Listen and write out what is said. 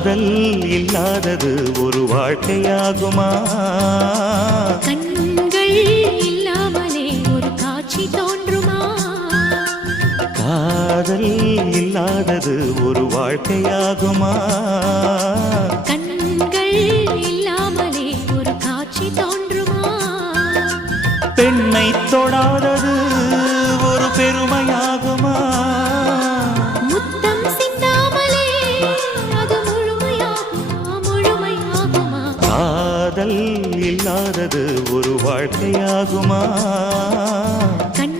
காதல் இல்லாதது ஒரு வாழ்க்கையாகுமா? கண்கள் இல்லாமலே ஒரு காட்சி தோன்றுமா? காதல் இல்லாதது ஒரு வாழ்க்கையாகுமா? கண்கள் இல்லாமலே ஒரு காட்சி தோன்றுமா? பெண்ணை தொடாதது ஒரு பெருமையாகுமா? முத்தம் சிந்தாமலே அது முழுமையாகுமா? முழுமையாகுமா? காதல் இல்லாதது ஒரு வாழ்க்கையாகுமா?